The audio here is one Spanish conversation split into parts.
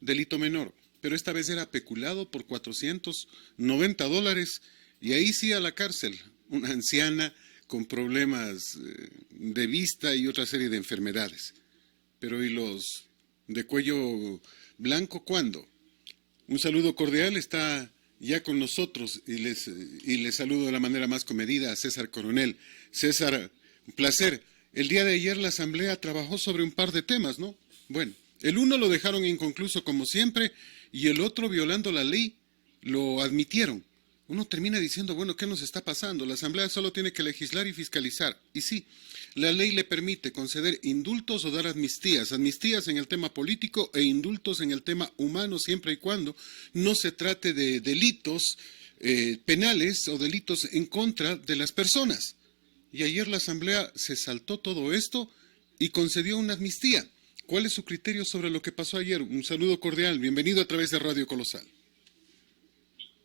delito menor, pero esta vez era peculado por $490 y ahí sí a la cárcel, una anciana con problemas de vista y otra serie de enfermedades. Pero ¿y los de cuello blanco cuándo? Un saludo cordial, está ya con nosotros y les saludo de la manera más comedida a César Coronel. César, un placer. El día de ayer la Asamblea trabajó sobre un par de temas, ¿no? Bueno, el uno lo dejaron inconcluso como siempre y el otro, violando la ley, lo admitieron. Uno termina diciendo, bueno, ¿qué nos está pasando? La Asamblea solo tiene que legislar y fiscalizar. Y sí, la ley le permite conceder indultos o dar amnistías. Amnistías en el tema político e indultos en el tema humano, siempre y cuando no se trate de delitos penales o delitos en contra de las personas. Y ayer la Asamblea se saltó todo esto y concedió una amnistía. ¿Cuál es su criterio sobre lo que pasó ayer? Un saludo cordial, bienvenido a través de Radio Colosal.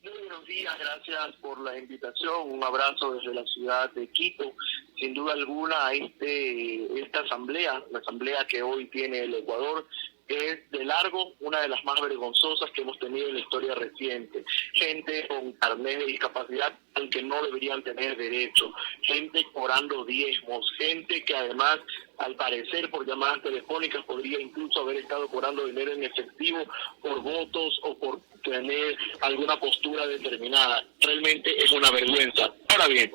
Muy buenos días, gracias por la invitación, un abrazo desde la ciudad de Quito. Sin duda alguna, esta asamblea, la asamblea que hoy tiene el Ecuador, es de largo una de las más vergonzosas que hemos tenido en la historia reciente. Gente con carnet de discapacidad al que no deberían tener derecho, gente cobrando diezmos, gente que además, al parecer, por llamadas telefónicas, podría incluso haber estado cobrando dinero en efectivo por votos o por tener alguna postura determinada. Realmente es una vergüenza. Ahora bien,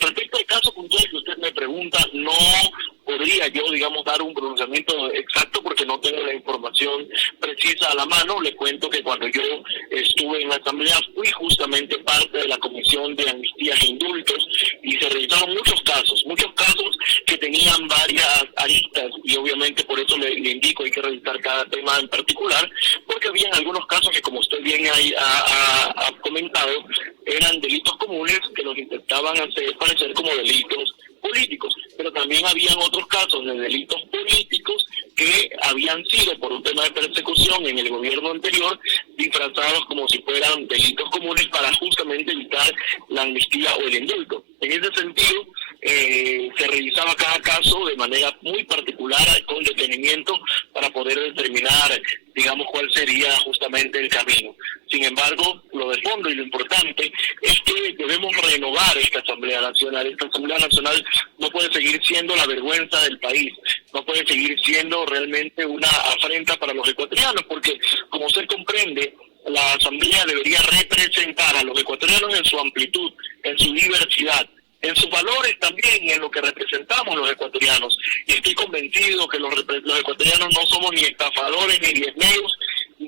respecto al caso puntual que usted me pregunta, no podría yo, dar un pronunciamiento exacto porque no tengo la información precisa a la mano. Le cuento que cuando yo estuve en la Asamblea fui justamente parte de la Comisión de Amnistías e Indultos y se revisaron muchos casos que tenían varias aristas y obviamente por eso le indico, hay que revisar cada tema en particular, porque habían algunos casos que, como usted bien ha comentado, eran delitos comunes que los intentaban hacer parecer como delitos políticos, pero también habían otros casos de delitos políticos que habían sido por un tema de persecución en el gobierno anterior disfrazados como si fueran delitos comunes para justamente evitar la amnistía o el indulto. En ese sentido, se revisaba cada caso de manera muy particular, con detenimiento, para poder determinar, cuál sería justamente el camino. Sin embargo, lo de fondo y lo importante es que debemos renovar esta Asamblea Nacional. Esta Asamblea Nacional no puede seguir siendo la vergüenza del país, no puede seguir siendo realmente una afrenta para los ecuatorianos, porque, como usted comprende, la Asamblea debería representar a los ecuatorianos en su amplitud, en su diversidad, en sus valores también y en lo que representamos los ecuatorianos. Y estoy convencido que los ecuatorianos no somos ni estafadores ni diezmeros,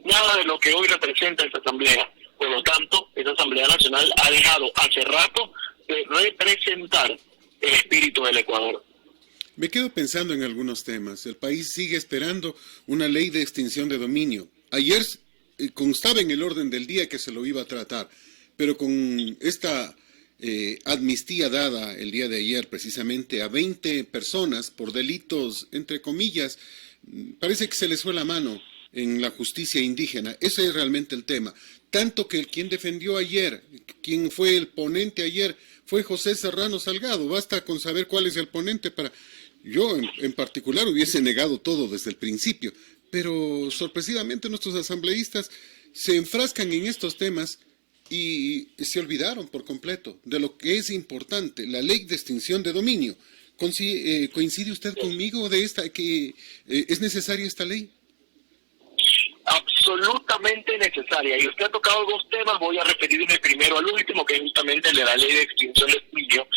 nada de lo que hoy representa esta asamblea. Por lo tanto, esta Asamblea Nacional ha dejado hace rato de representar el espíritu del Ecuador. Me quedo pensando en algunos temas. El país sigue esperando una ley de extinción de dominio. Ayer constaba en el orden del día que se lo iba a tratar, pero con esta amnistía dada el día de ayer precisamente a 20 personas por delitos, entre comillas, parece que se les fue la mano en la justicia indígena. Ese es realmente el tema. Tanto que quien defendió ayer, quien fue el ponente ayer, fue José Serrano Salgado. Basta con saber cuál es el ponente para... Yo en particular hubiese negado todo desde el principio, pero sorpresivamente nuestros asambleístas se enfrascan en estos temas y se olvidaron por completo de lo que es importante, la ley de extinción de dominio. ¿Coincide usted conmigo de que es necesaria esta ley? Absolutamente necesaria. Y usted ha tocado dos temas, voy a referirme primero al último, que es justamente el de la ley de extinción de dominio.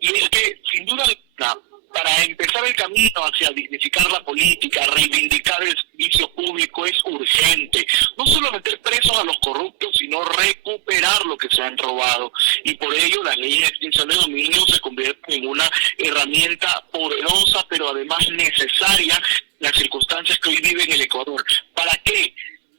Y es que, sin duda alguna, para empezar el camino hacia dignificar la política, reivindicar el servicio público, es urgente. No solo meter presos a los corruptos, sino recuperar lo que se han robado. Y por ello, las leyes de extinción de dominio se convierten en una herramienta poderosa, pero además necesaria en las circunstancias que hoy vive en el Ecuador. ¿Para qué?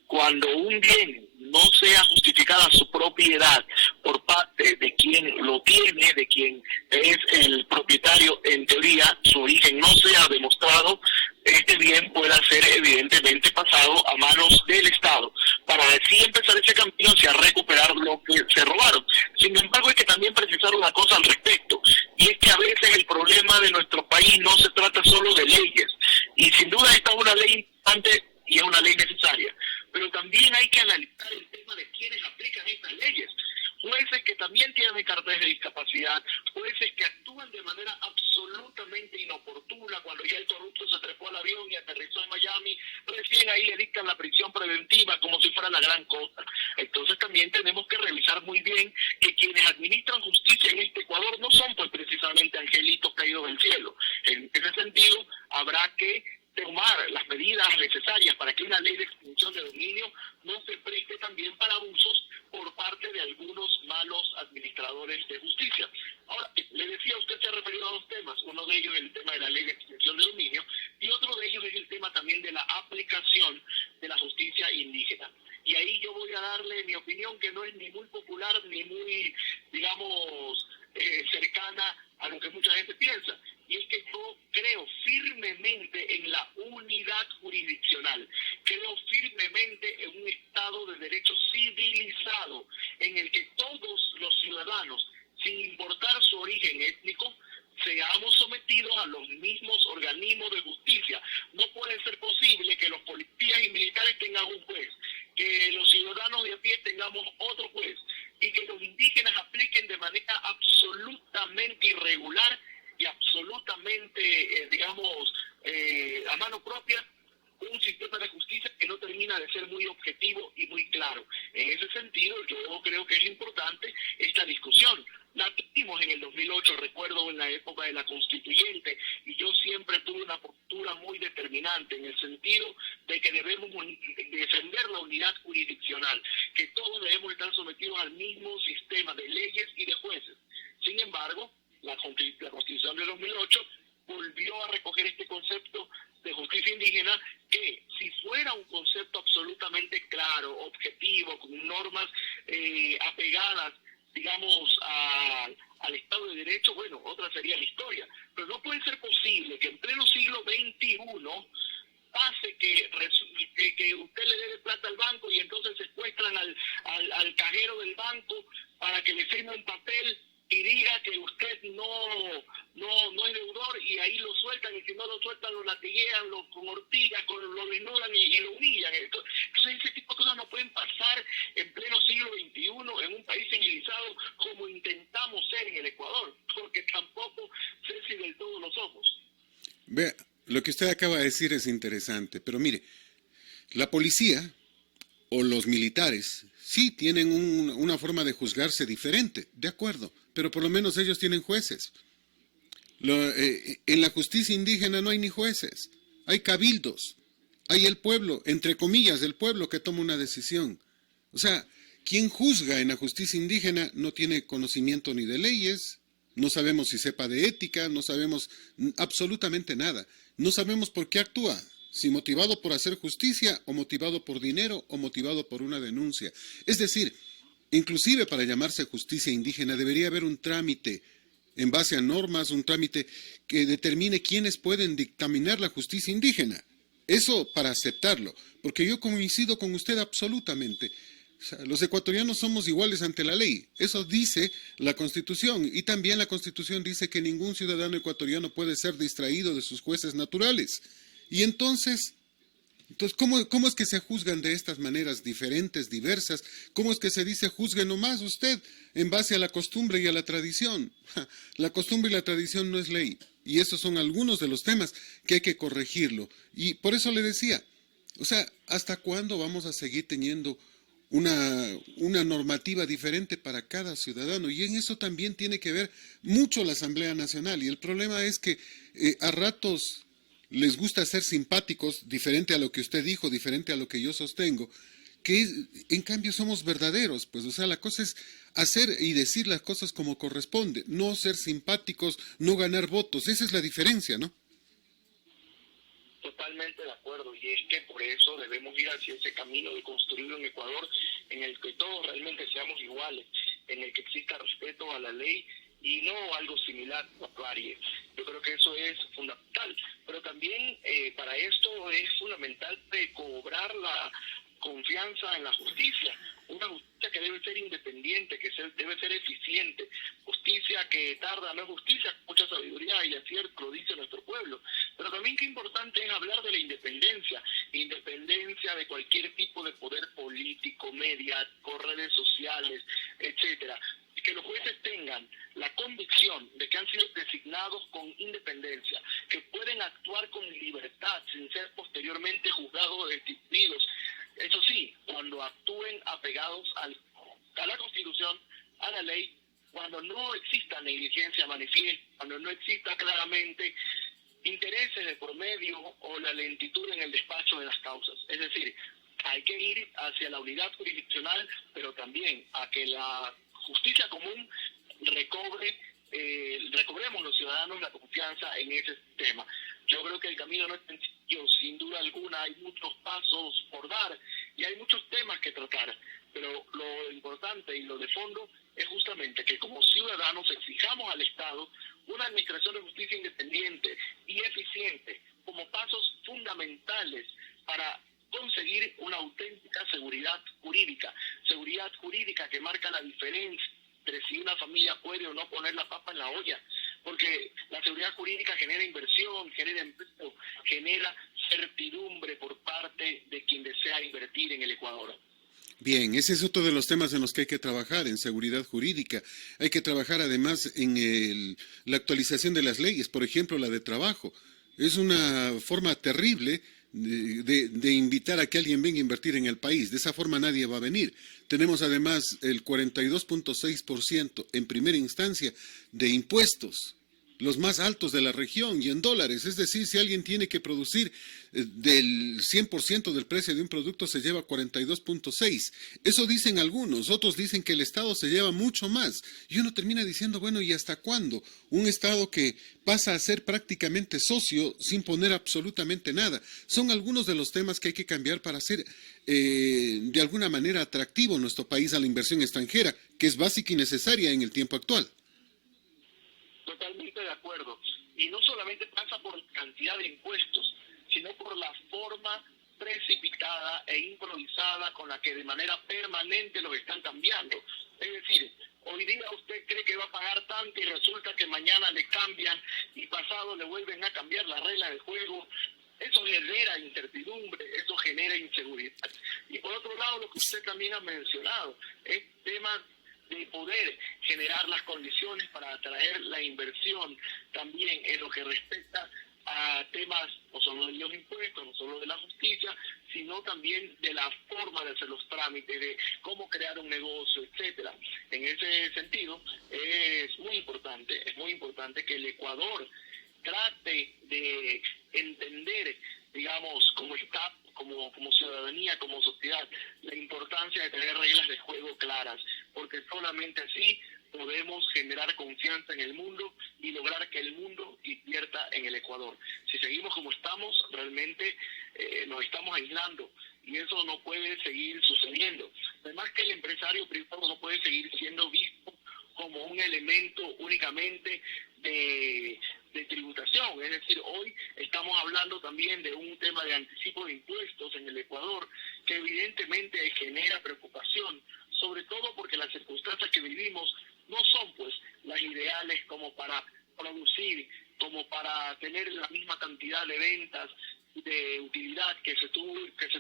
Cuando un bien no sea justificada su propiedad por parte de quien lo tiene, de quien es el propietario, en teoría, su origen no sea demostrado, este bien pueda ser evidentemente pasado a manos del Estado, para así empezar ese camino hacia recuperar lo que se robaron. Sin embargo, hay que también precisar una cosa al respecto, y es que a veces el problema de nuestro país no se trata solo de leyes, y sin duda esta es una ley importante y es una ley necesaria, pero también hay que analizar el tema de quiénes aplican estas leyes. Jueces que también tienen carnet de discapacidad, jueces que actúan de manera absolutamente inoportuna cuando ya el corrupto se trepó al avión y aterrizó en Miami, recién ahí le dictan la prisión preventiva como si fuera la gran cosa. Entonces también tenemos que revisar muy bien que quienes administran justicia en este Ecuador no son pues precisamente angelitos caídos del cielo. En ese sentido habrá que tomar las medidas necesarias para que una ley de extinción de dominio no se preste también para abusos por parte de algunos malos administradores de justicia. Ahora, le decía, usted se ha referido a dos temas, uno de ellos es el tema de la ley de extinción de dominio y otro de ellos es el tema también de la aplicación de la justicia indígena. Y ahí yo voy a darle mi opinión, que no es ni muy popular ni muy, digamos, cercana a lo que mucha gente piensa. Y es que yo creo firmemente en la unidad jurisdiccional, creo firmemente en un Estado de derecho civilizado, en el que todos los ciudadanos, sin importar su origen étnico, seamos sometidos a los mismos organismos de justicia. No puede ser posible que los policías y militares tengan un juez, que los ciudadanos de a pie tengamos otro juez, y que los indígenas apliquen de manera absolutamente irregular y absolutamente, a mano propia, un sistema de justicia que no termina de ser muy objetivo y muy claro. En ese sentido, yo creo que es importante esta discusión. La tuvimos en el 2008, recuerdo, en la época de la Constituyente, y yo siempre tuve una postura muy determinante en el sentido de que debemos defender la unidad jurisdiccional, que todos debemos estar sometidos al mismo sistema de leyes y de jueces. Sin embargo, la Constitución de 2008 volvió a recoger este concepto de justicia indígena, que si fuera un concepto absolutamente claro, objetivo, con normas apegadas, digamos, al Estado de Derecho, bueno, otra sería la historia. Pero no puede ser posible que en pleno siglo XXI pase que usted le debe plata al banco y entonces secuestran al cajero del banco para que le firme un papel y diga que usted no es deudor, y ahí lo sueltan, y si no lo sueltan lo latiguean con ortigas, lo desnudan y lo humillan. Entonces ese tipo de cosas no pueden pasar en pleno siglo XXI en un país civilizado como intentamos ser en el Ecuador, porque tampoco sé si del todo lo somos. Vea, lo que usted acaba de decir es interesante, pero mire, la policía o los militares sí tienen una forma de juzgarse diferente, de acuerdo, pero por lo menos ellos tienen jueces. En la justicia indígena no hay ni jueces, hay cabildos, hay el pueblo, entre comillas, el pueblo que toma una decisión. O sea, quien juzga en la justicia indígena no tiene conocimiento ni de leyes, no sabemos si sepa de ética, no sabemos absolutamente nada, no sabemos por qué actúa, si motivado por hacer justicia o motivado por dinero o motivado por una denuncia. Es decir, inclusive para llamarse justicia indígena debería haber un trámite en base a normas, un trámite que determine quiénes pueden dictaminar la justicia indígena. Eso para aceptarlo, porque yo coincido con usted absolutamente. O sea, los ecuatorianos somos iguales ante la ley. Eso dice la Constitución. Y también la Constitución dice que ningún ciudadano ecuatoriano puede ser distraído de sus jueces naturales. Y entonces ¿cómo es que se juzgan de estas maneras diferentes, diversas? ¿Cómo es que se dice juzgue nomás usted en base a la costumbre y a la tradición? La costumbre y la tradición no es ley. Y esos son algunos de los temas que hay que corregirlo. Y por eso le decía, o sea, ¿hasta cuándo vamos a seguir teniendo una normativa diferente para cada ciudadano? Y en eso también tiene que ver mucho la Asamblea Nacional. Y el problema es que a ratos les gusta ser simpáticos, diferente a lo que usted dijo, diferente a lo que yo sostengo, que en cambio somos verdaderos, pues, o sea, la cosa es hacer y decir las cosas como corresponde, no ser simpáticos, no ganar votos, esa es la diferencia, ¿no? Totalmente de acuerdo, y es que por eso debemos ir hacia ese camino de construir un Ecuador en el que todos realmente seamos iguales, en el que exista respeto a la ley y no algo similar a varie. Yo creo que eso es fundamental, pero también para esto es fundamental cobrar la confianza en la justicia, una justicia que debe ser independiente, que debe ser eficiente, justicia que tarda, no es justicia, mucha sabiduría y acierto, lo dice nuestro pueblo. Pero también qué importante es hablar de la independencia de cualquier tipo de poder político político, mediático, redes sociales, etcétera. Que los jueces tengan la convicción de que han sido designados con independencia, que pueden actuar con libertad sin ser posteriormente juzgados o destituidos. Eso sí, cuando actúen apegados a la Constitución, a la ley, cuando no exista negligencia manifiesta, cuando no exista claramente intereses de por medio o la lentitud en el despacho de las causas. Es decir, hay que ir hacia la unidad jurisdiccional, pero también a que la justicia común recobremos los ciudadanos la confianza en ese sistema. Yo creo que el camino no es sencillo, sin duda alguna, hay muchos pasos por dar y hay muchos temas que tratar, pero lo importante y lo de fondo es justamente que como ciudadanos exijamos al Estado una administración de justicia independiente y eficiente como pasos fundamentales para conseguir una auténtica seguridad jurídica que marca la diferencia entre si una familia puede o no poner la papa en la olla, porque la seguridad jurídica genera inversión, genera empleo, genera certidumbre por parte de quien desea invertir en el Ecuador. Bien, ese es otro de los temas en los que hay que trabajar, en seguridad jurídica. Hay que trabajar además en la actualización de las leyes, por ejemplo, la de trabajo. Es una forma terrible de invitar a que alguien venga a invertir en el país. De esa forma nadie va a venir. Tenemos además el 42.6% en primera instancia de impuestos, los más altos de la región y en dólares. Es decir, si alguien tiene que producir del 100% del precio de un producto, se lleva 42.6. Eso dicen algunos, otros dicen que el Estado se lleva mucho más. Y uno termina diciendo, bueno, ¿y hasta cuándo? Un Estado que pasa a ser prácticamente socio sin poner absolutamente nada. Son algunos de los temas que hay que cambiar para hacer de alguna manera atractivo nuestro país a la inversión extranjera, que es básica y necesaria en el tiempo actual. Totalmente de acuerdo. Y no solamente pasa por cantidad de impuestos, sino por la forma precipitada e improvisada con la que de manera permanente los están cambiando. Es decir, hoy día usted cree que va a pagar tanto y resulta que mañana le cambian y pasado le vuelven a cambiar las reglas del juego. Eso genera incertidumbre, eso genera inseguridad. Y por otro lado, lo que usted también ha mencionado, es tema de poder generar las condiciones para atraer la inversión también en lo que respecta a temas no solo de los impuestos, no solo de la justicia, sino también de la forma de hacer los trámites, de cómo crear un negocio, etcétera. En ese sentido, es muy importante que el Ecuador trate de entender, digamos, como Estado, como ciudadanía, como sociedad, la importancia de tener reglas de juego claras, porque solamente así podemos generar confianza en el mundo y lograr que el mundo invierta en el Ecuador. Si seguimos como estamos, realmente nos estamos aislando y eso no puede seguir sucediendo. Además que el empresario privado no puede seguir siendo visto como un elemento únicamente de tributación. Es decir, hoy estamos hablando también de un tema de anticipo de impuestos en el Ecuador que evidentemente genera preocupación, sobre todo porque las circunstancias que vivimos no son pues las ideales como para producir, como para tener la misma cantidad de ventas de utilidad que se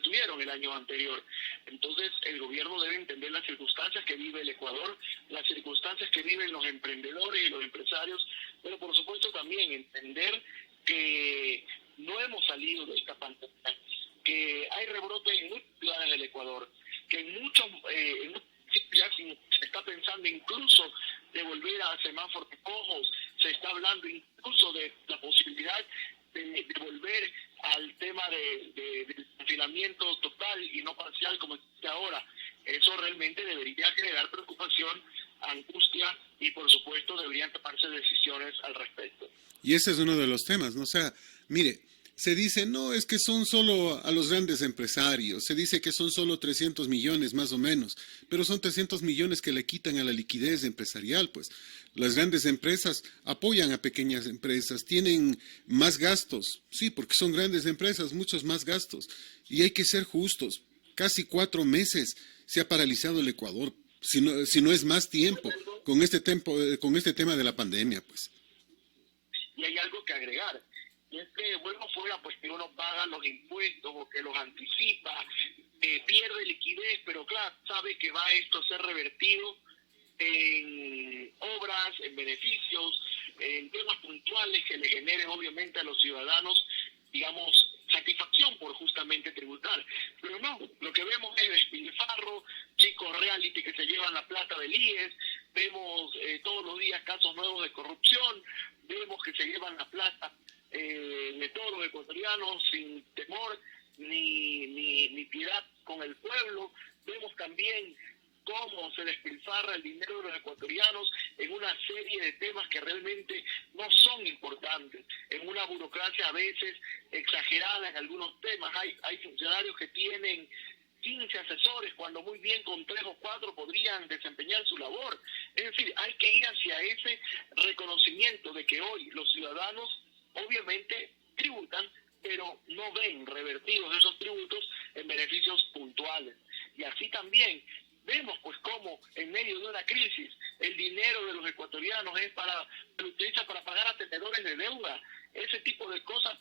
tuvieron el año anterior. Entonces el gobierno debe entender las circunstancias que vive el Ecuador, las circunstancias que viven los emprendedores y los empresarios, pero por supuesto también entender que no hemos salido de esta pandemia, que hay rebrotes en muchas ciudades del Ecuador, que en muchos ya se está pensando incluso de volver a semáforos rojos, se está hablando incluso de la posibilidad de volver al tema del confinamiento total y no parcial como existe ahora. Eso realmente debería generar preocupación, angustia y por supuesto deberían tomarse decisiones al respecto. Y ese es uno de los temas, ¿no? O sea, mire, se dice, no, es que son solo a los grandes empresarios, se dice que son solo 300 millones más o menos, pero son 300 millones que le quitan a la liquidez empresarial, pues. Las grandes empresas apoyan a pequeñas empresas, tienen más gastos, sí, porque son grandes empresas, muchos más gastos. Y hay que ser justos, casi 4 meses se ha paralizado el Ecuador, si no es más tiempo, con este tema de la pandemia, pues. Y hay algo que agregar. Y es que, bueno, fuera pues que uno paga los impuestos o que los anticipa, pierde liquidez, pero claro, sabe que va esto a ser revertido en obras, en beneficios, en temas puntuales que le generen obviamente a los ciudadanos, digamos, satisfacción por justamente tributar. Pero no, lo que vemos es despilfarro, chicos reality que se llevan la plata del IES, vemos todos los días casos nuevos de corrupción, vemos que se llevan la plata de todos los ecuatorianos sin temor ni piedad con el pueblo. Vemos también cómo se despilfarra el dinero de los ecuatorianos en una serie de temas que realmente no son importantes, en una burocracia a veces exagerada en algunos temas. Hay funcionarios que tienen 15 asesores cuando muy bien con 3 o 4 podrían desempeñar su labor. Es decir, hay que ir hacia ese reconocimiento de que hoy los ciudadanos obviamente tributan, pero no ven revertidos esos tributos en beneficios puntuales. Y así también vemos pues cómo en medio de una crisis el dinero de los ecuatorianos se utiliza para pagar a tenedores de deuda. Ese tipo de cosas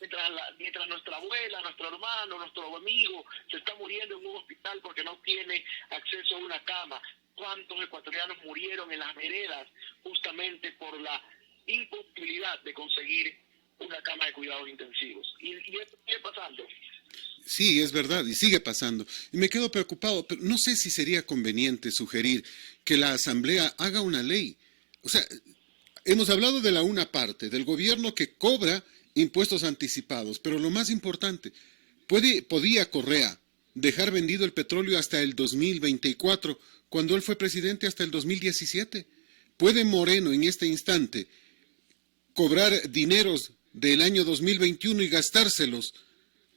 mientras nuestra abuela, nuestro hermano, nuestro amigo se está muriendo en un hospital porque no tiene acceso a una cama. ¿Cuántos ecuatorianos murieron en las veredas justamente por la imposibilidad de conseguir una cama de cuidados intensivos? Y esto sigue pasando. Sí, es verdad, y sigue pasando. Y me quedo preocupado, pero no sé si sería conveniente sugerir que la Asamblea haga una ley. O sea, hemos hablado de la una parte, del gobierno que cobra impuestos anticipados, pero lo más importante, ¿podía Correa dejar vendido el petróleo hasta el 2024, cuando él fue presidente hasta el 2017? ¿Puede Moreno en este instante cobrar dineros del año 2021 y gastárselos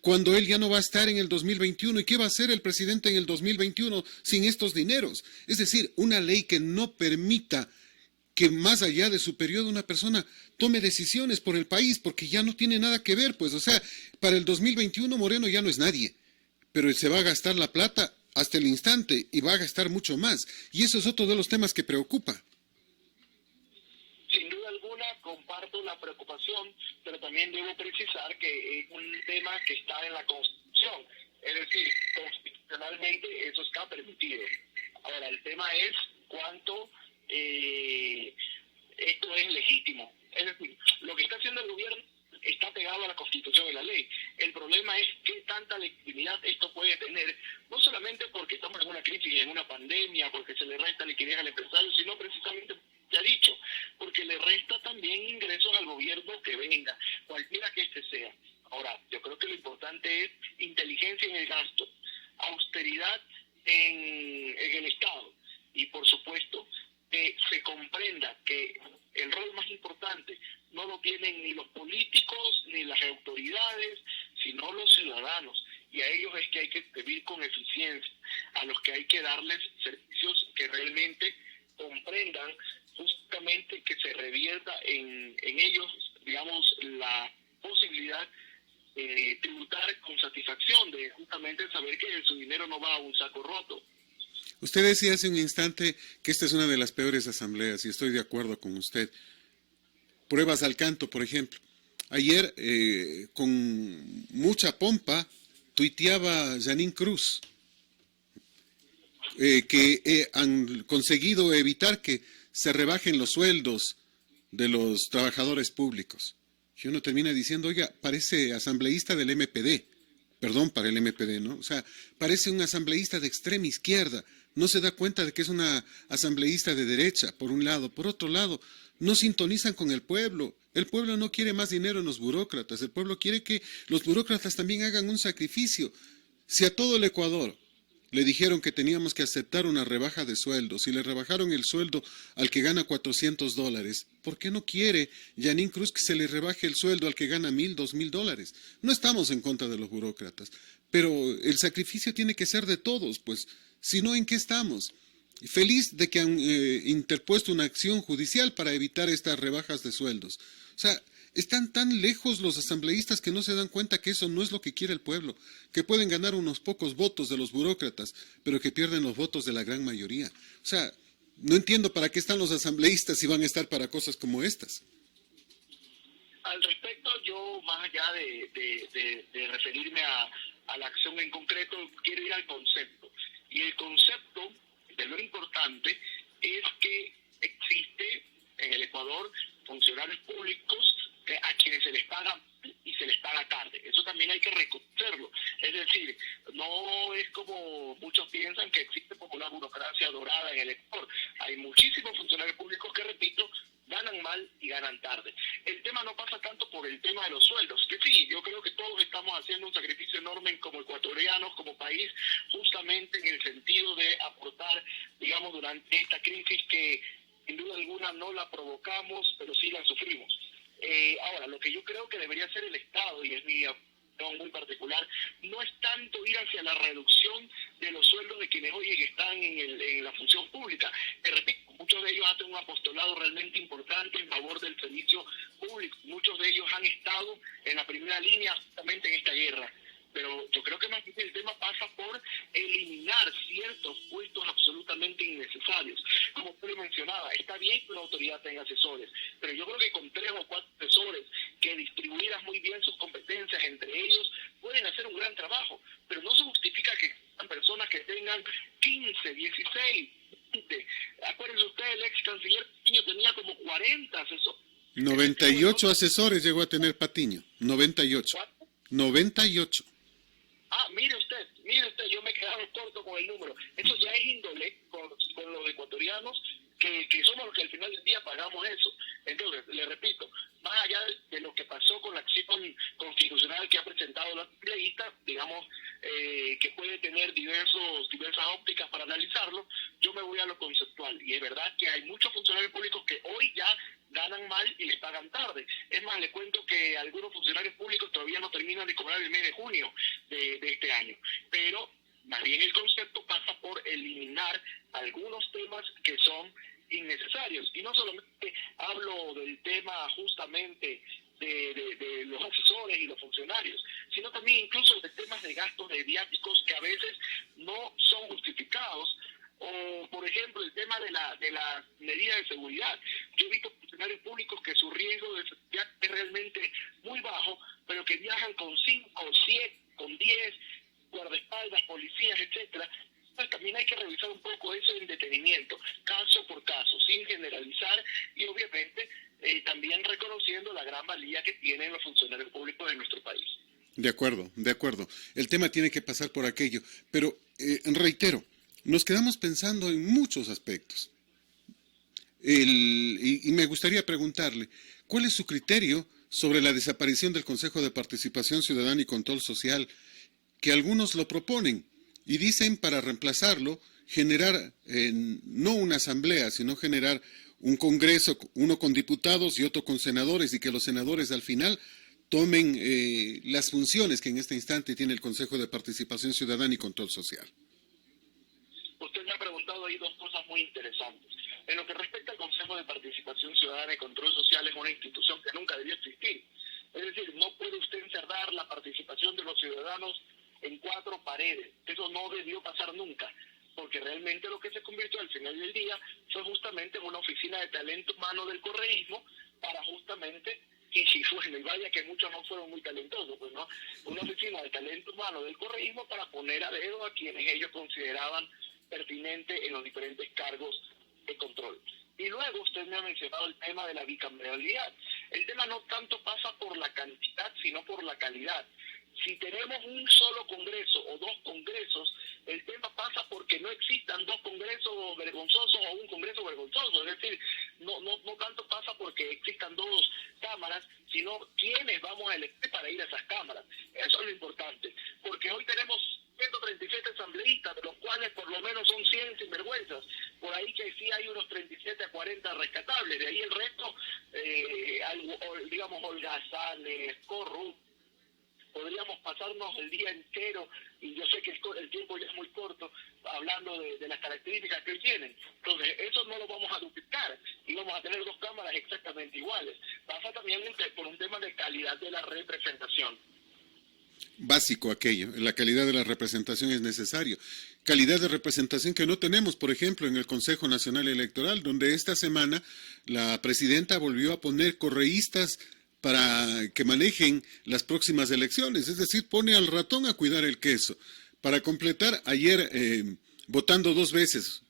cuando él ya no va a estar en el 2021? ¿Y qué va a hacer el presidente en el 2021 sin estos dineros? Es decir, una ley que no permita que más allá de su periodo una persona tome decisiones por el país, porque ya no tiene nada que ver, pues, o sea, para el 2021 Moreno ya no es nadie, pero él se va a gastar la plata hasta el instante y va a gastar mucho más. Y eso es otro de los temas que preocupa. Sin duda alguna comparto la preocupación, pero también debo precisar que es un tema que está en la Constitución. Es decir, constitucionalmente eso está permitido. Ahora, el tema es cuánto esto es legítimo. Es decir, lo que está haciendo el gobierno está pegado a la Constitución y la ley. El problema es qué tanta legitimidad esto puede tener, no solamente porque estamos en una crisis, en una pandemia, porque se le resta liquidez al empresario, sino precisamente, ya dicho, porque le resta también ingresos al gobierno que venga, cualquiera que este sea. Ahora, yo creo que lo importante es inteligencia en el gasto, austeridad en el Estado y, por supuesto, que se comprenda que el rol más importante no lo tienen ni los políticos ni las autoridades, sino los ciudadanos. Y a ellos es que hay que servir con eficiencia, a los que hay que darles servicios que realmente comprendan justamente que se revierta en ellos, digamos, la posibilidad de tributar con satisfacción, de justamente saber que su dinero no va a un saco roto. Usted decía hace un instante que esta es una de las peores asambleas, y estoy de acuerdo con usted. Pruebas al canto, por ejemplo. Ayer, con mucha pompa, tuiteaba Janine Cruz que han conseguido evitar que se rebajen los sueldos de los trabajadores públicos. Y uno termina diciendo, oiga, parece asambleísta del MPD, perdón para el MPD, ¿no? O sea, parece un asambleísta de extrema izquierda, no se da cuenta de que es una asambleísta de derecha, por un lado. Por otro lado, no sintonizan con el pueblo no quiere más dinero en los burócratas, el pueblo quiere que los burócratas también hagan un sacrificio. Si a todo el Ecuador le dijeron que teníamos que aceptar una rebaja de sueldos y le rebajaron el sueldo al que gana $400, ¿por qué no quiere Janine Cruz que se le rebaje el sueldo al que gana $1,000, $2,000? No estamos en contra de los burócratas, pero el sacrificio tiene que ser de todos, pues, si no, ¿en qué estamos? Feliz de que han interpuesto una acción judicial para evitar estas rebajas de sueldos. O sea, están tan lejos los asambleístas que no se dan cuenta que eso no es lo que quiere el pueblo, que pueden ganar unos pocos votos de los burócratas, pero que pierden los votos de la gran mayoría. O sea, no entiendo para qué están los asambleístas si van a estar para cosas como estas. Al respecto, yo más allá de referirme a a la acción en concreto, quiero ir al concepto. Y el concepto de lo importante es que existe en el Ecuador funcionarios públicos a quienes se les paga y se les paga tarde. Eso también hay que reconocerlo. Es decir, no es como muchos piensan que existe como una burocracia dorada en el Ecuador. Hay muchísimos funcionarios públicos que, repito, ganan mal y ganan tarde. El tema no pasa tanto por el tema de los sueldos, que sí, yo creo que todos estamos haciendo un sacrificio enorme como ecuatorianos, como país, justamente en el sentido de aportar, digamos, durante esta crisis que sin duda alguna no la provocamos, pero sí la sufrimos. Ahora, lo que yo creo que debería hacer el Estado, y es mi opinión muy particular, no es tanto ir hacia la reducción de los sueldos de quienes hoy están en la función pública. Te repito, muchos de ellos hacen un apostolado realmente importante en favor del servicio público. Muchos de ellos han estado en la primera línea justamente en esta guerra. Pero yo creo que más bien el tema pasa por eliminar ciertos puestos absolutamente innecesarios. Como usted mencionaba, está bien que una autoridad tenga asesores, pero yo creo que con 3 o 4 asesores que distribuidas muy bien sus competencias entre ellos pueden hacer un gran trabajo, pero no se justifica que sean personas que tengan 15, 16, 20. Acuérdense usted, el ex canciller Patiño tenía como 40 asesores. 98 asesores llegó a tener Patiño, 98. 98. Mire usted, yo me quedaba corto con el número. Eso ya es índole con los ecuatorianos que somos los que al final del día pagamos eso. Entonces, le repito, más allá de lo que pasó con la acción constitucional que ha presentado la asambleísta, digamos, que puede tener diversas ópticas para analizarlo, yo me voy a lo conceptual. Y es verdad que hay muchos funcionarios públicos que hoy ya ganan mal y les pagan tarde. Es más, le cuento que algunos funcionarios públicos todavía no terminan de cobrar el mes de junio de este año. Pero más bien el concepto pasa por eliminar algunos temas que son innecesarios. Y no solamente hablo del tema justamente de los asesores y los funcionarios, sino también incluso de temas de gastos mediáticos que a veces no son justificados. O, por ejemplo, el tema de la medida de seguridad. Yo he visto funcionarios públicos que su riesgo de seguridad es realmente muy bajo, pero que viajan con 5, 7, con 10 guardaespaldas, policías, etcétera. Entonces también hay que revisar un poco eso en detenimiento, caso por caso, sin generalizar y obviamente también reconociendo la gran valía que tienen los funcionarios públicos de nuestro país. De acuerdo, de acuerdo. El tema tiene que pasar por aquello, pero reitero, nos quedamos pensando en muchos aspectos. Y me gustaría preguntarle, ¿cuál es su criterio sobre la desaparición del Consejo de Participación Ciudadana y Control Social, que algunos lo proponen y dicen para reemplazarlo, generar no una asamblea, sino generar un congreso, uno con diputados y otro con senadores, y que los senadores al final tomen las funciones que en este instante tiene el Consejo de Participación Ciudadana y Control Social? Usted me ha preguntado ahí dos cosas muy interesantes. En lo que respecta al Consejo de Participación Ciudadana y Control Social, es una institución que nunca debió existir. Es decir, no puede usted encerrar la participación de los ciudadanos en 4 paredes. Eso no debió pasar nunca, porque realmente lo que se convirtió al final del día fue justamente en una oficina de talento humano del correísmo para justamente, y bueno, y vaya que muchos no fueron muy talentosos, pues no, una oficina de talento humano del correísmo para poner a dedo a quienes ellos consideraban pertinente en los diferentes cargos de control. Y luego usted me ha mencionado el tema de la bicameralidad. El tema no tanto pasa por la cantidad, sino por la calidad. Si tenemos un solo congreso o 2 congresos, el tema pasa porque no existan 2 congresos vergonzosos o un congreso vergonzoso. Es decir, no tanto pasa porque existan 2 cámaras, sino quiénes vamos a elegir para ir a esas cámaras. Eso es lo importante, porque hoy tenemos 137 asambleístas, de los cuales por lo menos son 100 sinvergüenzas. Por ahí que sí hay unos 37 a 40 rescatables. De ahí el resto, digamos, holgazanes, corruptos. Podríamos pasarnos el día entero, y yo sé que el tiempo ya es muy corto, hablando de las características que hoy tienen. Entonces, eso no lo vamos a duplicar y vamos a tener 2 cámaras exactamente iguales. Pasa también por un tema de calidad de la representación. Básico aquello, la calidad de la representación es necesario. Calidad de representación que no tenemos, por ejemplo, en el Consejo Nacional Electoral, donde esta semana la presidenta volvió a poner correístas para que manejen las próximas elecciones, es decir, pone al ratón a cuidar el queso. Para completar, ayer votando 2 veces,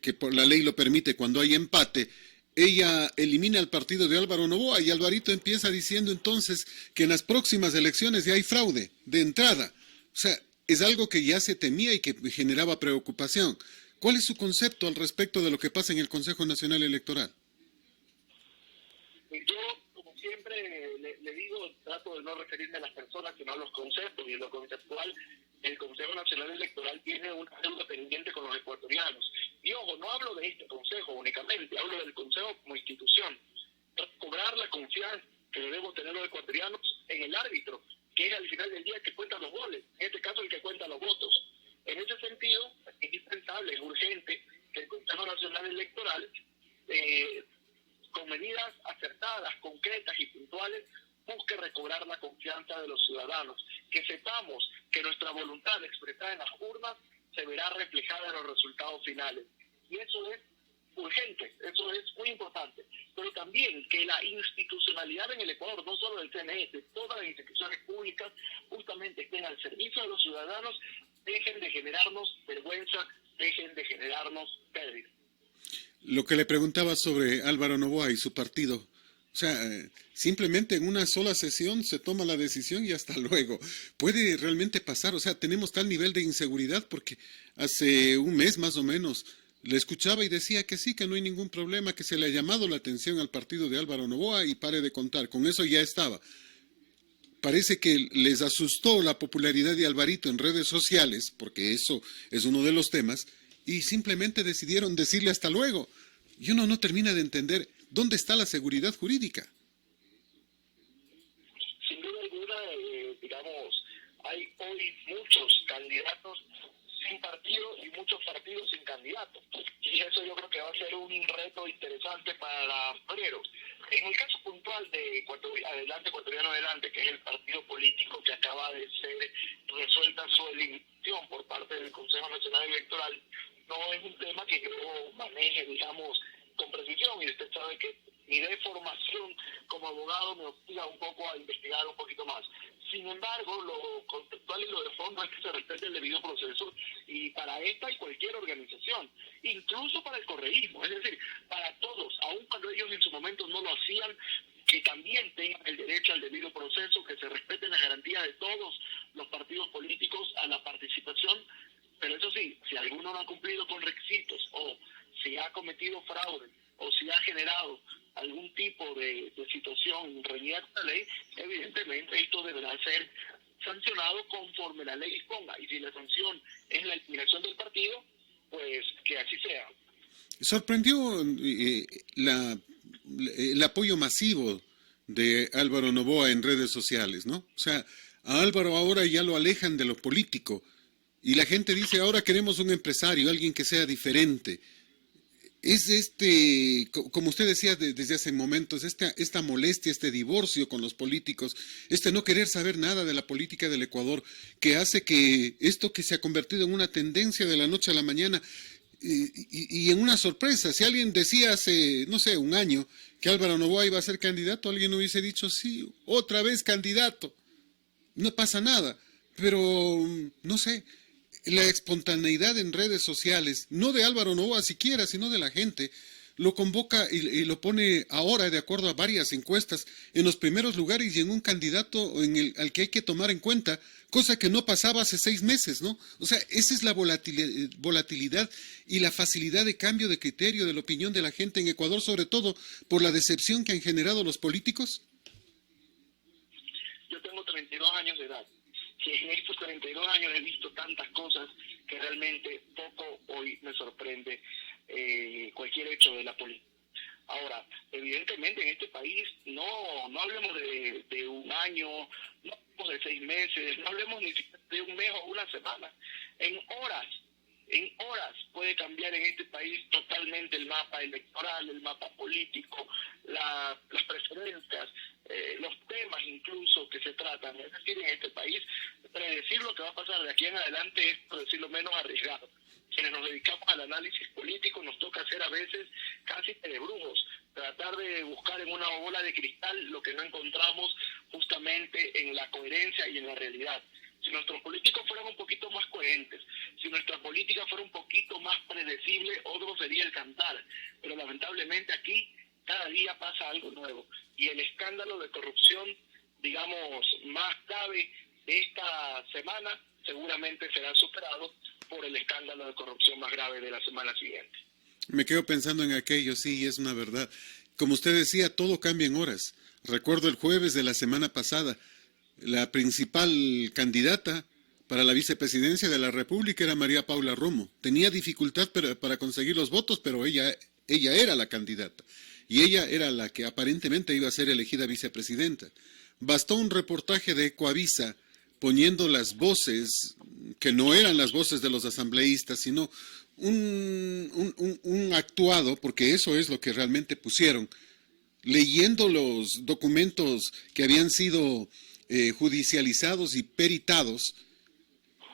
que por la ley lo permite cuando hay empate, ella elimina al partido de Álvaro Noboa y Alvarito empieza diciendo entonces que en las próximas elecciones ya hay fraude de entrada. O sea, es algo que ya se temía y que generaba preocupación. ¿Cuál es su concepto al respecto de lo que pasa en el Consejo Nacional Electoral? Yo, como siempre, le digo, trato de no referirme a las personas, sino a los conceptos, y en lo conceptual, el Consejo Nacional Electoral tiene una deuda pendiente con los ecuatorianos. Y ojo, no hablo de este Consejo únicamente, hablo del Consejo como institución. Cobrar la confianza que debemos tener los ecuatorianos en el árbitro, que es al final del día el que cuenta los goles, en este caso el que cuenta los votos. En ese sentido, es indispensable, es urgente que el Consejo Nacional Electoral con medidas acertadas, concretas y puntuales, busque recobrar la confianza de los ciudadanos, que sepamos que nuestra voluntad expresada en las urnas se verá reflejada en los resultados finales. Y eso es urgente, eso es muy importante. Pero también que la institucionalidad en el Ecuador, no solo del CNE, de todas las instituciones públicas, justamente estén al servicio de los ciudadanos, dejen de generarnos vergüenza, dejen de generarnos pérdida. Lo que le preguntaba sobre Álvaro Noboa y su partido. O sea, simplemente en una sola sesión se toma la decisión y hasta luego. Puede realmente pasar, o sea, tenemos tal nivel de inseguridad porque hace un mes más o menos le escuchaba y decía que sí, que no hay ningún problema, que se le ha llamado la atención al partido de Álvaro Noboa y pare de contar. Con eso ya estaba. Parece que les asustó la popularidad de Alvarito en redes sociales, porque eso es uno de los temas, y simplemente decidieron decirle hasta luego. Y uno no termina de entender dónde está la seguridad jurídica. Sin duda alguna, digamos, hay hoy muchos candidatos sin partido y muchos partidos sin candidatos. Y eso yo creo que va a ser un reto interesante para febrero. En el caso puntual de Adelante Ecuatoriano Adelante, que es el partido político que acaba de ser resuelta su eliminación por parte del Consejo Nacional Electoral, no es un tema que yo maneje, digamos, con precisión, y usted sabe que mi de formación como abogado me obliga un poco a investigar un poquito más. Sin embargo, lo conceptual y lo de fondo es que se respete el debido proceso, y para esta y cualquier organización, incluso para el correísmo, es decir, para todos, aun cuando ellos en su momento no lo hacían, que también tengan el derecho al debido proceso, que se respeten las garantías de todos los partidos políticos a la participación. Pero eso sí, si alguno no ha cumplido con requisitos, o si ha cometido fraude, o si ha generado algún tipo de situación reñida con la ley, evidentemente esto deberá ser sancionado conforme la ley disponga. Y si la sanción es la eliminación del partido, pues que así sea. Sorprendió el apoyo masivo de Álvaro Noboa en redes sociales, ¿no? O sea, a Álvaro ahora ya lo alejan de lo político y la gente dice, ahora queremos un empresario, alguien que sea diferente. Es como usted decía desde hace momentos, esta molestia, este divorcio con los políticos, este no querer saber nada de la política del Ecuador, que hace que esto que se ha convertido en una tendencia de la noche a la mañana y en una sorpresa. Si alguien decía hace, no sé, un año que Álvaro Noboa iba a ser candidato, alguien hubiese dicho, sí, otra vez candidato, no pasa nada. Pero, no sé, la espontaneidad en redes sociales, no de Álvaro Noboa siquiera, sino de la gente, lo convoca y lo pone ahora, de acuerdo a varias encuestas, en los primeros lugares y en un candidato al que hay que tomar en cuenta, cosa que no pasaba hace 6 meses, ¿no? O sea, esa es la volatilidad y la facilidad de cambio de criterio de la opinión de la gente en Ecuador, sobre todo por la decepción que han generado los políticos. Yo tengo 32 años de edad. Y en estos 32 años he visto tantas cosas que realmente poco hoy me sorprende cualquier hecho de la política. Ahora, evidentemente en este país no hablemos de un año, no hablemos de 6 meses, no hablemos ni siquiera de un mes o una semana. En horas puede cambiar en este país totalmente el mapa electoral, el mapa político, las preferencias, los temas incluso que se tratan. Es decir, en este país, predecir lo que va a pasar de aquí en adelante es, por decirlo menos, arriesgado. Quienes nos dedicamos al análisis político nos toca hacer a veces casi de brujos, tratar de buscar en una bola de cristal lo que no encontramos justamente en la coherencia y en la realidad. Si nuestros políticos fueran un poquito más coherentes, si nuestra política fuera un poquito más predecible, otro sería el cantar. Pero lamentablemente aquí cada día pasa algo nuevo. Y el escándalo de corrupción, digamos, más grave de esta semana, seguramente será superado por el escándalo de corrupción más grave de la semana siguiente. Me quedo pensando en aquello, sí, es una verdad. Como usted decía, todo cambia en horas. Recuerdo el jueves de la semana pasada, la principal candidata para la vicepresidencia de la República era María Paula Romo. Tenía dificultad para conseguir los votos, pero ella era la candidata. Y ella era la que aparentemente iba a ser elegida vicepresidenta. Bastó un reportaje de Ecoavisa poniendo las voces, que no eran las voces de los asambleístas, sino un actuado, porque eso es lo que realmente pusieron, leyendo los documentos que habían sido judicializados y peritados,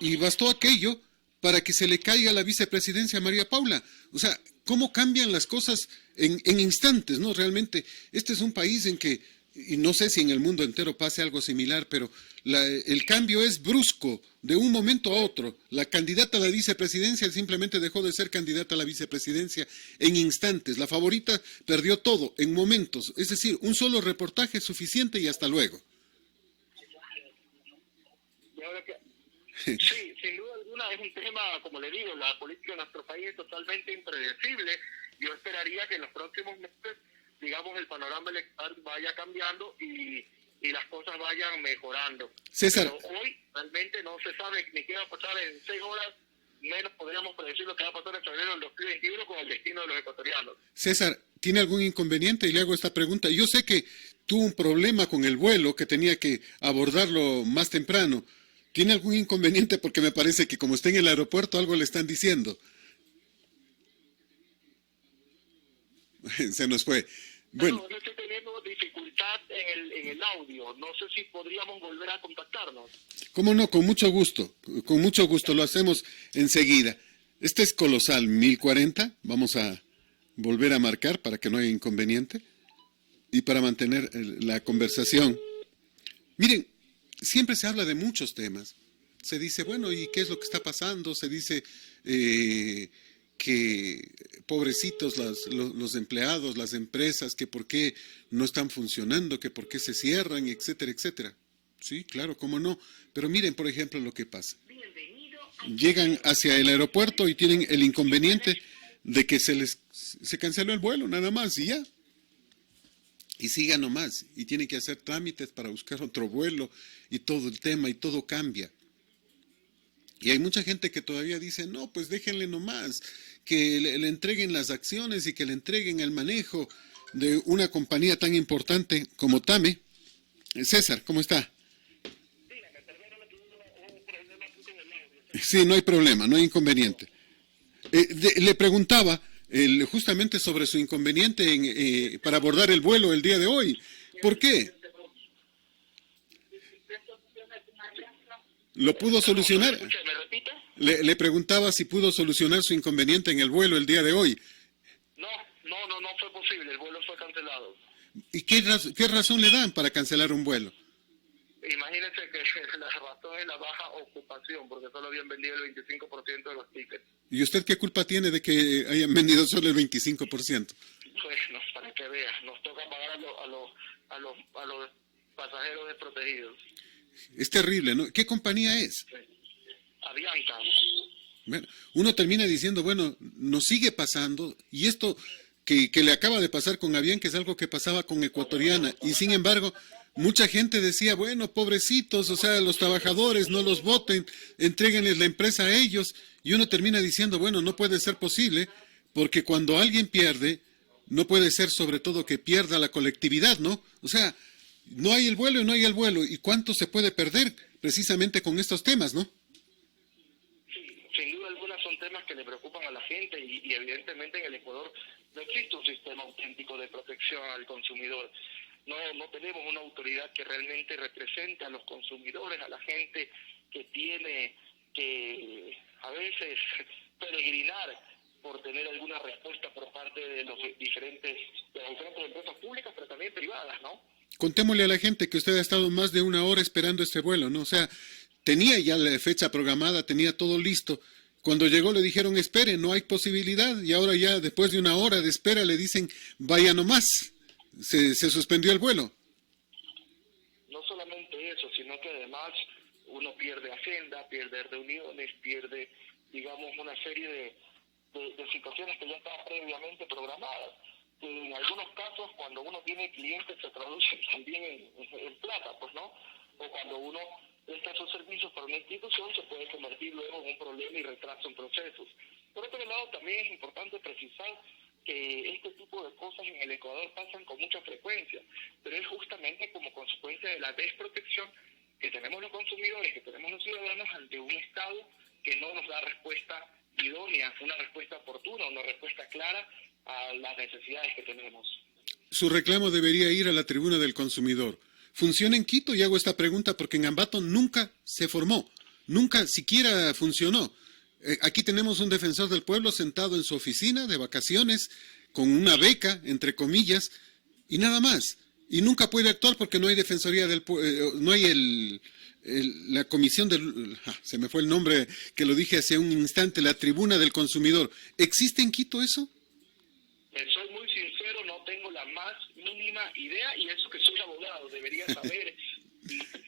y bastó aquello para que se le caiga la vicepresidencia a María Paula. O sea, cómo cambian las cosas en instantes, ¿no? Realmente, este es un país en que, y no sé si en el mundo entero pase algo similar, pero el cambio es brusco, de un momento a otro. La candidata a la vicepresidencia simplemente dejó de ser candidata a la vicepresidencia en instantes. La favorita perdió todo en momentos. Es decir, un solo reportaje es suficiente y hasta luego. Sí, sin duda alguna es un tema, como le digo, la política de nuestro país es totalmente impredecible. Yo esperaría que en los próximos meses, digamos, el panorama electoral vaya cambiando y las cosas vayan mejorando. César. Pero hoy realmente no se sabe ni qué va a pasar en 6 horas, menos podríamos predecir lo que va a pasar en febrero del 2021 con el destino de los ecuatorianos. César, ¿tiene algún inconveniente? Y le hago esta pregunta. Yo sé que tuvo un problema con el vuelo, que tenía que abordarlo más temprano. ¿Tiene algún inconveniente? Porque me parece que como está en el aeropuerto algo le están diciendo. Se nos fue. Bueno. No estoy teniendo dificultad en el audio. No sé si podríamos volver a contactarnos. ¿Cómo no? Con mucho gusto, lo hacemos enseguida. Este es Colosal 1040. Vamos a volver a marcar para que no haya inconveniente y para mantener la conversación. Miren, siempre se habla de muchos temas. Se dice, bueno, ¿y qué es lo que está pasando? Se dice que pobrecitos los empleados, las empresas, que por qué no están funcionando, que por qué se cierran, etcétera, etcétera. Sí, claro, cómo no. Pero miren, por ejemplo, lo que pasa. Llegan hacia el aeropuerto y tienen el inconveniente de que se canceló el vuelo, nada más, y ya. Y sigan nomás, y tienen que hacer trámites para buscar otro vuelo, y todo el tema, y todo cambia. Y hay mucha gente que todavía dice, no, pues déjenle nomás, que le entreguen las acciones y que le entreguen el manejo de una compañía tan importante como TAME. César, ¿cómo está? Sí, no hay problema, no hay inconveniente. Le preguntaba justamente sobre su inconveniente para abordar el vuelo el día de hoy. ¿Por qué? ¿Lo pudo solucionar? ¿Me repite? Le preguntaba si pudo solucionar su inconveniente en el vuelo el día de hoy. No fue posible, el vuelo fue cancelado. ¿Y qué razón le dan para cancelar un vuelo? Imagínense que la razón es la baja ocupación, porque solo habían vendido el 25% de los tickets. ¿Y usted qué culpa tiene de que hayan vendido solo el 25%? Bueno, para que veas, nos toca pagar a los pasajeros desprotegidos. Es terrible, ¿no? ¿Qué compañía es? Avianca. Bueno, uno termina diciendo, bueno, nos sigue pasando, y esto que le acaba de pasar con Avianca es algo que pasaba con Ecuatoriana, y sin embargo, mucha gente decía, bueno, pobrecitos, o sea, los trabajadores, no los voten, entréguenles la empresa a ellos, y uno termina diciendo, bueno, no puede ser posible, porque cuando alguien pierde, no puede ser sobre todo que pierda la colectividad, ¿no? O sea, no hay el vuelo y no hay el vuelo, ¿y cuánto se puede perder precisamente con estos temas, no? Sí, sin duda alguna son temas que le preocupan a la gente y evidentemente en el Ecuador no existe un sistema auténtico de protección al consumidor. No tenemos una autoridad que realmente represente a los consumidores, a la gente que tiene que a veces peregrinar por tener alguna respuesta por parte de las diferentes empresas públicas, pero también privadas, ¿no? Contémosle a la gente que usted ha estado más de una hora esperando este vuelo, ¿no? O sea, tenía ya la fecha programada, tenía todo listo. Cuando llegó le dijeron, espere, no hay posibilidad. Y ahora ya después de una hora de espera le dicen, vaya nomás. Se suspendió el vuelo. No solamente eso, sino que además uno pierde agenda, pierde reuniones, pierde, digamos, una serie de situaciones que ya estaban previamente programadas. Que en algunos casos, cuando uno tiene clientes, se traducen también en plata, pues, ¿no? O cuando uno presta sus servicios para una institución, se puede convertir luego en un problema y retraso en procesos. Por otro lado, también es importante precisar que este tipo de cosas en el Ecuador pasan con mucha frecuencia, pero es justamente como consecuencia de la desprotección que tenemos los consumidores, que tenemos los ciudadanos ante un Estado que no nos da respuesta idónea, una respuesta oportuna, una respuesta clara a las necesidades que tenemos. Su reclamo debería ir a la tribuna del consumidor. ¿Funciona en Quito? Y hago esta pregunta porque en Ambato nunca se formó, nunca siquiera funcionó. Aquí tenemos un defensor del pueblo sentado en su oficina de vacaciones, con una beca, entre comillas, y nada más. Y nunca puede actuar porque no hay defensoría del pueblo, no hay la comisión del, se me fue el nombre que lo dije hace un instante, la tribuna del consumidor. ¿Existe en Quito eso? Soy muy sincero, no tengo la más mínima idea, y eso que soy abogado, debería saber.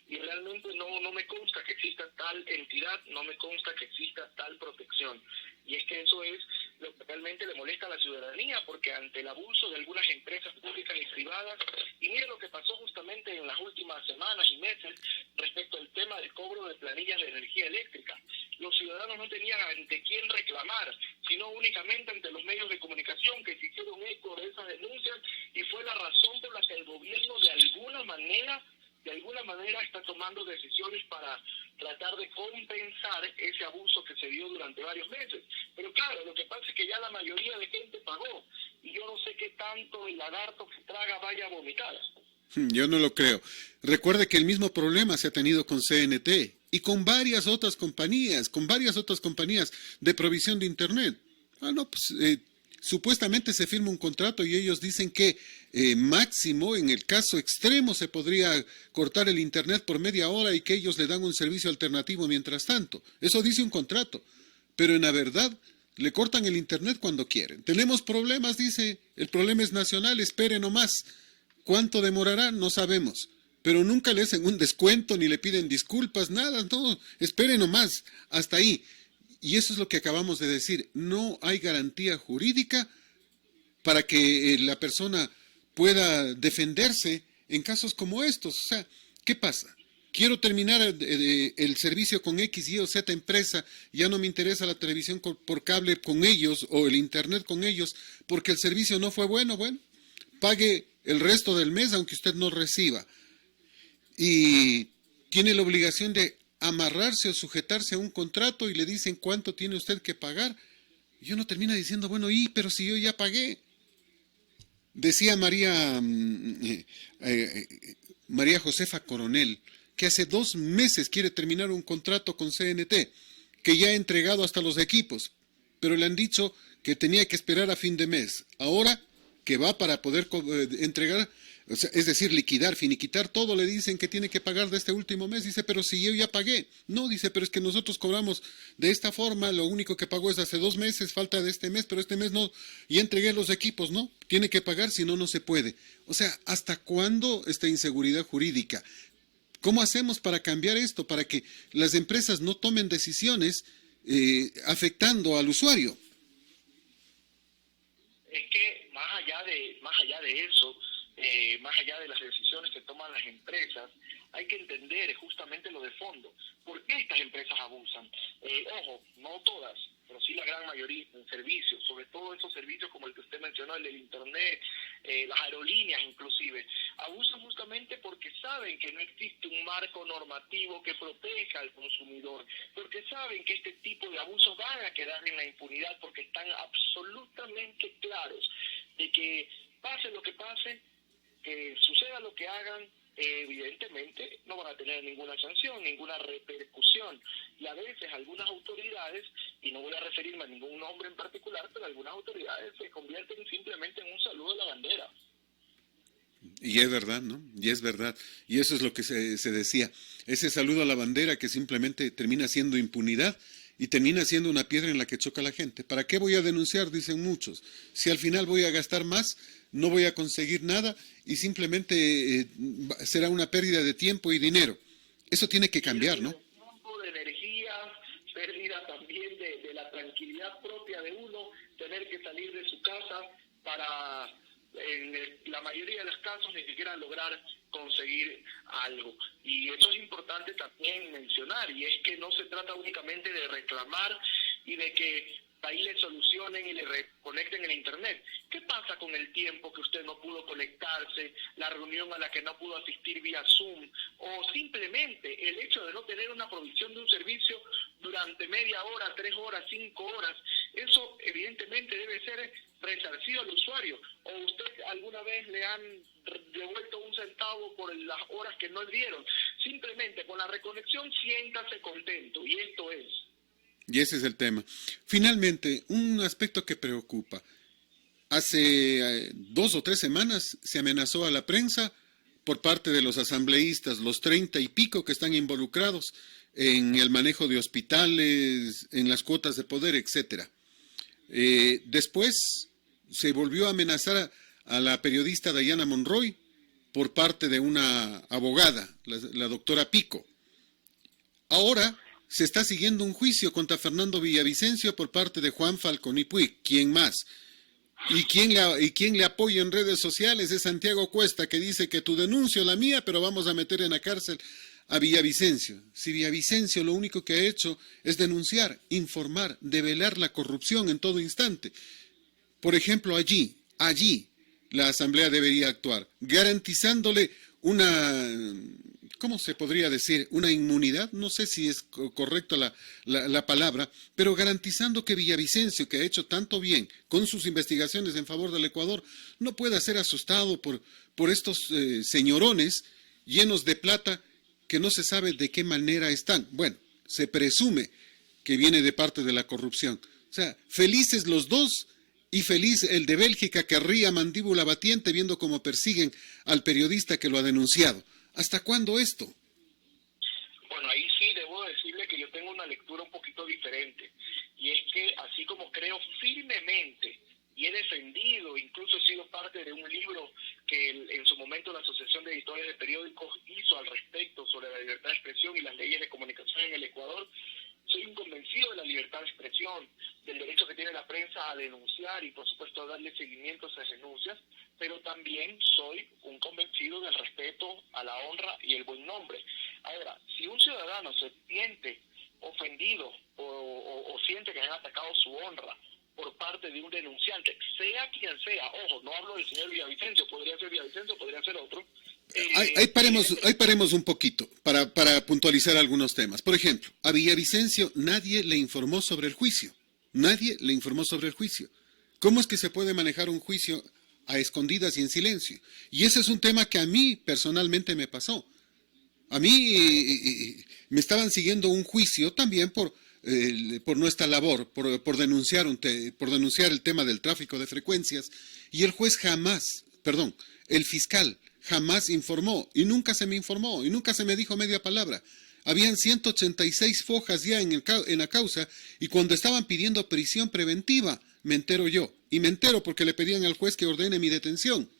Y realmente no me consta que exista tal entidad, no me consta que exista tal protección. Y es que eso es lo que realmente le molesta a la ciudadanía, porque ante el abuso de algunas empresas públicas y privadas, y mire lo que pasó justamente en las últimas semanas y meses respecto al tema del cobro de planillas de energía eléctrica. Los ciudadanos no tenían ante quién reclamar, sino únicamente ante los medios de comunicación que se hicieron eco de esas denuncias, y fue la razón por la que el gobierno de alguna manera está tomando decisiones para tratar de compensar ese abuso que se dio durante varios meses. Pero claro, lo que pasa es que ya la mayoría de gente pagó, y yo no sé qué tanto el lagarto que traga vaya a vomitar. Yo no lo creo. Recuerde que el mismo problema se ha tenido con CNT y con varias otras compañías, de provisión de Internet. No, pues supuestamente se firma un contrato y ellos dicen que máximo, en el caso extremo, se podría cortar el Internet por media hora y que ellos le dan un servicio alternativo mientras tanto. Eso dice un contrato. Pero en la verdad, le cortan el Internet cuando quieren. Tenemos problemas, dice, el problema es nacional, espere nomás. ¿Cuánto demorará? No sabemos. Pero nunca le hacen un descuento ni le piden disculpas, nada, no, espere nomás, hasta ahí. Y eso es lo que acabamos de decir, no hay garantía jurídica para que la persona pueda defenderse en casos como estos. O sea, ¿qué pasa? Quiero terminar el servicio con X, Y o Z empresa, ya no me interesa la televisión por cable con ellos o el Internet con ellos, porque el servicio no fue bueno, pague el resto del mes aunque usted no reciba. Y tiene la obligación de amarrarse o sujetarse a un contrato y le dicen cuánto tiene usted que pagar. Y uno termina diciendo, pero si yo ya pagué. Decía María Josefa Coronel que hace 2 meses quiere terminar un contrato con CNT, que ya ha entregado hasta los equipos, pero le han dicho que tenía que esperar a fin de mes. Ahora que va para poder entregar, o sea, es decir, liquidar, finiquitar todo, le dicen que tiene que pagar de este último mes. Dice, pero si yo ya pagué. No, dice, pero es que nosotros cobramos de esta forma, lo único que pagó es hace 2 meses, falta de este mes, pero este mes no, y entregué los equipos, ¿no? Tiene que pagar, si no, no se puede. O sea, ¿hasta cuándo esta inseguridad jurídica? ¿Cómo hacemos para cambiar esto, para que las empresas no tomen decisiones afectando al usuario? Es que más allá de eso, más allá de las decisiones que toman las empresas, hay que entender justamente lo de fondo. ¿Por qué estas empresas abusan? Ojo, no todas, pero sí la gran mayoría en servicios, sobre todo esos servicios como el que usted mencionó, el del Internet, las aerolíneas inclusive, abusan justamente porque saben que no existe un marco normativo que proteja al consumidor, porque saben que este tipo de abusos van a quedar en la impunidad, porque están absolutamente claros de que pase lo que pase, que suceda lo que hagan, evidentemente no van a tener ninguna sanción, ninguna repercusión. Y a veces algunas autoridades, y no voy a referirme a ningún nombre en particular, pero de algunas autoridades se convierten simplemente en un saludo a la bandera. Y es verdad, ¿no? Y es verdad. Y eso es lo que se decía. Ese saludo a la bandera que simplemente termina siendo impunidad y termina siendo una piedra en la que choca la gente. ¿Para qué voy a denunciar? Dicen muchos. Si al final voy a gastar más, no voy a conseguir nada y simplemente será una pérdida de tiempo y dinero. Eso tiene que cambiar, ¿no? De energía, pérdida también de la tranquilidad propia de uno, tener que salir de su casa para, en la mayoría de los casos, ni siquiera lograr conseguir algo. Y eso es importante también mencionar, y es que no se trata únicamente de reclamar y de que ahí le solucionen y le reconecten el internet. ¿Qué pasa con el tiempo que usted no pudo conectarse, la reunión a la que no pudo asistir vía Zoom, o simplemente el hecho de no tener una provisión de un servicio durante media hora, 3 horas, 5 horas? Eso evidentemente debe ser resarcido al usuario. ¿O usted alguna vez le han devuelto un centavo por las horas que no le dieron? Simplemente con la reconexión siéntase contento, y esto es. Y ese es el tema. Finalmente, un aspecto que preocupa. Hace 2 o 3 semanas se amenazó a la prensa por parte de los asambleístas, los 30 y pico que están involucrados en el manejo de hospitales, en las cuotas de poder, etcétera. Después se volvió a amenazar a la periodista Diana Monroy por parte de una abogada, la doctora Pico. Ahora se está siguiendo un juicio contra Fernando Villavicencio por parte de Juan Falcón y Puig. ¿Quién más? ¿Y quién le apoya en redes sociales? Es Santiago Cuesta, que dice que tu denuncio la mía, pero vamos a meter en la cárcel a Villavicencio. Si Villavicencio lo único que ha hecho es denunciar, informar, develar la corrupción en todo instante. Por ejemplo, allí, la Asamblea debería actuar, garantizándole una, ¿cómo se podría decir? Una inmunidad, no sé si es correcta la palabra, pero garantizando que Villavicencio, que ha hecho tanto bien con sus investigaciones en favor del Ecuador, no pueda ser asustado por estos señorones llenos de plata que no se sabe de qué manera están. Bueno, se presume que viene de parte de la corrupción. O sea, felices los dos y feliz el de Bélgica que ría mandíbula batiente viendo cómo persiguen al periodista que lo ha denunciado. ¿Hasta cuándo esto? Bueno, ahí sí debo decirle que yo tengo una lectura un poquito diferente. Y es que así como creo firmemente y he defendido, incluso he sido parte de un libro que en su momento la Asociación de Editores de Periódicos hizo al respecto sobre la libertad de expresión y las leyes de comunicación en el Ecuador, soy un convencido de la libertad de expresión, del derecho que tiene la prensa a denunciar y por supuesto a darle seguimiento a esas denuncias, pero también soy un convencido del respeto a la honra y el buen nombre. Ahora, si un ciudadano se siente ofendido o siente que han atacado su honra por parte de un denunciante, sea quien sea, ojo, no hablo del señor Villavicencio, podría ser Villavicencio, podría ser otro. Ahí paremos un poquito para puntualizar algunos temas. Por ejemplo, a Villavicencio nadie le informó sobre el juicio. Nadie le informó sobre el juicio. ¿Cómo es que se puede manejar un juicio a escondidas y en silencio? Y ese es un tema que a mí personalmente me pasó. A mí me estaban siguiendo un juicio también por nuestra labor, por denunciar el tema del tráfico de frecuencias, y el juez el fiscal jamás informó, y nunca se me informó, y nunca se me dijo media palabra. Habían 186 fojas ya en la causa, y cuando estaban pidiendo prisión preventiva, me entero yo, y me entero porque le pedían al juez que ordene mi detención.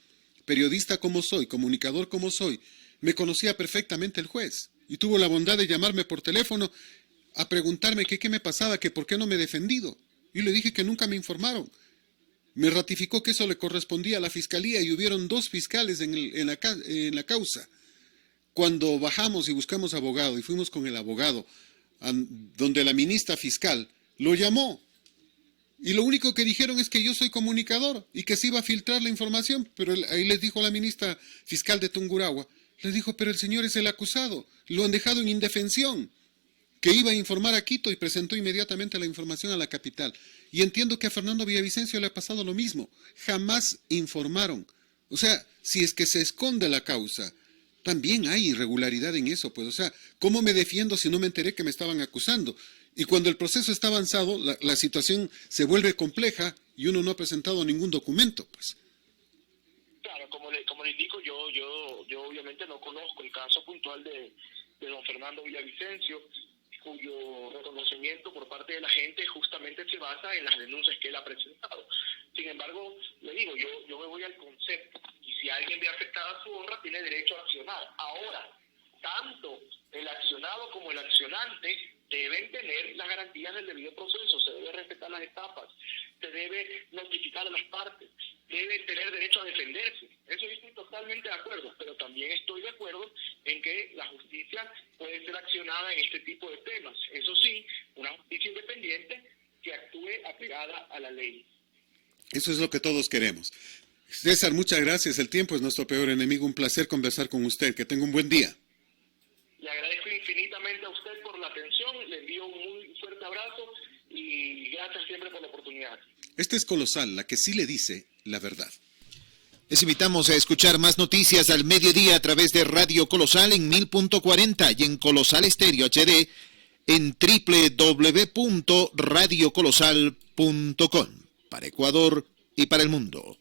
Periodista como soy, comunicador como soy, me conocía perfectamente el juez, y tuvo la bondad de llamarme por teléfono a preguntarme qué me pasaba, que por qué no me he defendido. Y le dije que nunca me informaron. Me ratificó que eso le correspondía a la fiscalía y hubieron 2 fiscales en la causa. Cuando bajamos y buscamos abogado y fuimos con el abogado, donde la ministra fiscal lo llamó, y lo único que dijeron es que yo soy comunicador y que se iba a filtrar la información, pero ahí les dijo la ministra fiscal de Tungurahua, les dijo, pero el señor es el acusado, lo han dejado en indefensión, que iba a informar a Quito y presentó inmediatamente la información a la capital. Y entiendo que a Fernando Villavicencio le ha pasado lo mismo. Jamás informaron. O sea, si es que se esconde la causa, también hay irregularidad en eso, pues. O sea, ¿cómo me defiendo si no me enteré que me estaban acusando? Y cuando el proceso está avanzado, la situación se vuelve compleja y uno no ha presentado ningún documento, pues. Claro, como le indico, yo obviamente no conozco el caso puntual de don Fernando Villavicencio, cuyo reconocimiento por parte de la gente justamente se basa en las denuncias que él ha presentado. Sin embargo, le digo, yo me voy al concepto, y si alguien ve afectada su honra, tiene derecho a accionar. Ahora, tanto el accionado como el accionante deben tener las garantías del debido proceso, se debe respetar las etapas, se debe notificar a las partes, deben tener derecho a defenderse. Eso yo estoy totalmente de acuerdo, pero también estoy de acuerdo en que la justicia puede ser accionada en este tipo de temas. Eso sí, una justicia independiente que actúe apegada a la ley. Eso es lo que todos queremos. César, muchas gracias. El tiempo es nuestro peor enemigo. Un placer conversar con usted. Que tenga un buen día. Le agradezco infinitamente a usted por la atención, le envío un muy fuerte abrazo y gracias siempre por la oportunidad. Este es Colosal, la que sí le dice la verdad. Les invitamos a escuchar más noticias al mediodía a través de Radio Colosal en 1000.40 y en Colosal Estéreo HD en www.radiocolosal.com para Ecuador y para el mundo.